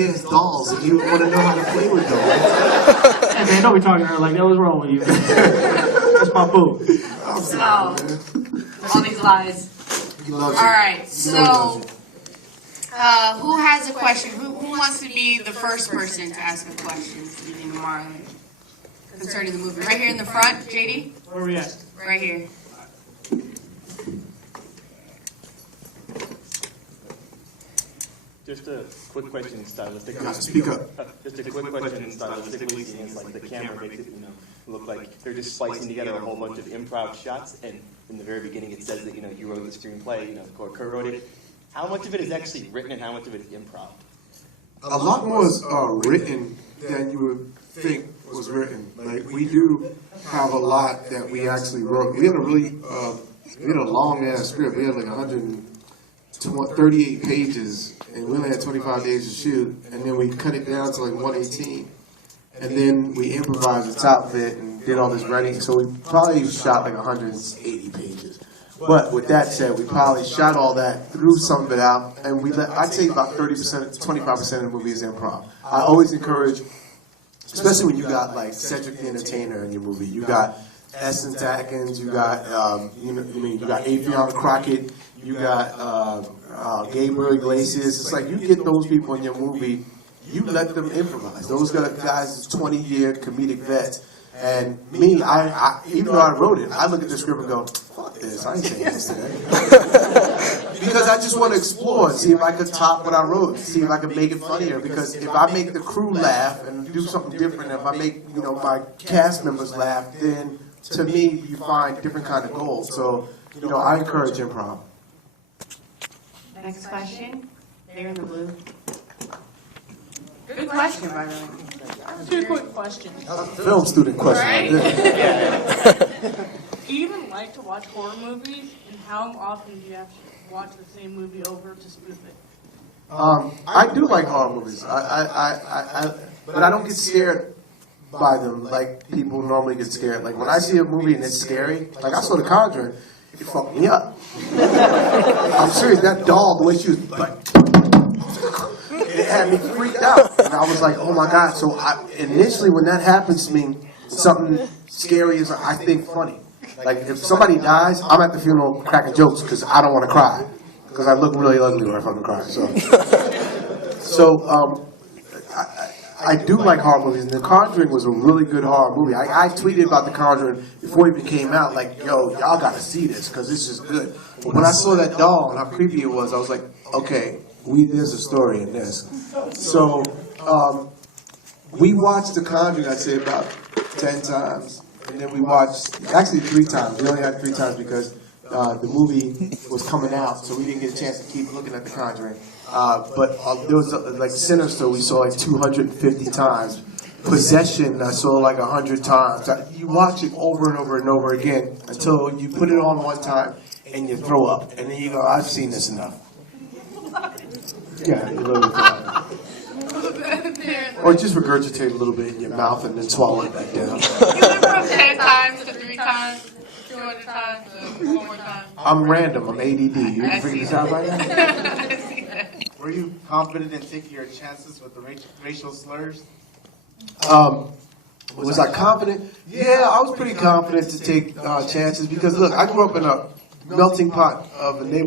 Yes, dolls, and you want to know how to play with dolls. Hey man, don't be talking to her like that. What's wrong with you? That's my boo. So, all these lies. He loves All you. right, You know he loves so you. who has a question? Who wants to be the first person to ask a question to Marlon concerning the movie? Right here in the front, JD? Where we at? Right here. Just a quick question stylistically. Yeah, speak up. Just a quick question stylistically, seeing it's like the camera makes it, look like they're just splicing together a whole bunch of improv shots, and in the very beginning it says that, you wrote the screenplay, or Kurt wrote it. How much of it is actually written and how much of it is improv? A lot more is written than you would think was written. Like, we do have a lot that we actually wrote. We had a really, we had a long ass script. We had like 138 pages, and we only had 25 days to shoot, and then we cut it down to like 118. And then we improvised the top of it and did all this writing, so we probably shot like 180 pages. But with that said, we probably shot all that, threw some of it out, and I'd say about 30%, 25% of the movie is improv. I always encourage, especially when you got like Cedric the Entertainer in your movie, you got Essence Atkins, you got, you got Afion Crockett, you got Gabriel Iglesias. It's like you get those people in your movie, you let them improvise. Those guys, 20-year comedic vets. And me, I even though I wrote it, I look at the script and go, fuck this, I ain't saying this today. Because I just want to explore, see if I could top what I wrote, see if I could make it funnier. Because if I make the crew laugh and do something different, if I make, my cast members laugh, then to me, you find different kind of goals. So, I encourage improv. Next question. There in the blue. Good question, by the way. Two quick questions. Film student question. Right? Do you even like to watch horror movies? And how often do you have to watch the same movie over to spoof it? I do like horror movies. But I don't get scared by them like people normally get scared. Like when I see a movie and it's scary, like I saw The Conjuring, it fucked me up. I'm serious. That doll, the way she was like, it had me freaked out. And I was like, oh my God. So initially when that happens to me, something scary is, I think, funny. Like if somebody dies, I'm at the funeral cracking jokes because I don't want to cry. Because I look really ugly when I fucking cry. I do like horror movies. And The Conjuring was a really good horror movie. I tweeted about The Conjuring before it even came out, like, yo, y'all got to see this because this is good. But when I saw that doll and how creepy it was, I was like, okay, there's a story in this. So we watched The Conjuring, I'd say, about 10 times. And then we watched, actually 3 times. We only had 3 times because the movie was coming out, so we didn't get a chance to keep looking at The Conjuring. But there was, like, Sinister, we saw like 250 times. Possession, I saw like 100 times. You watch it over and over and over again until you put it on one time and you throw up. And then you go, I've seen this enough. Yeah, you literally throw or just regurgitate a little bit in your mouth and then swallow it back down. You went from 10 times to 3 times, 200 times to 1 more time. I'm random. I'm ADD. You can figure this out right now? I see that. Were you confident in taking your chances with the racial slurs? Was I confident? Yeah, I was pretty confident to take chances because, look, I grew up in a melting pot of a neighborhood.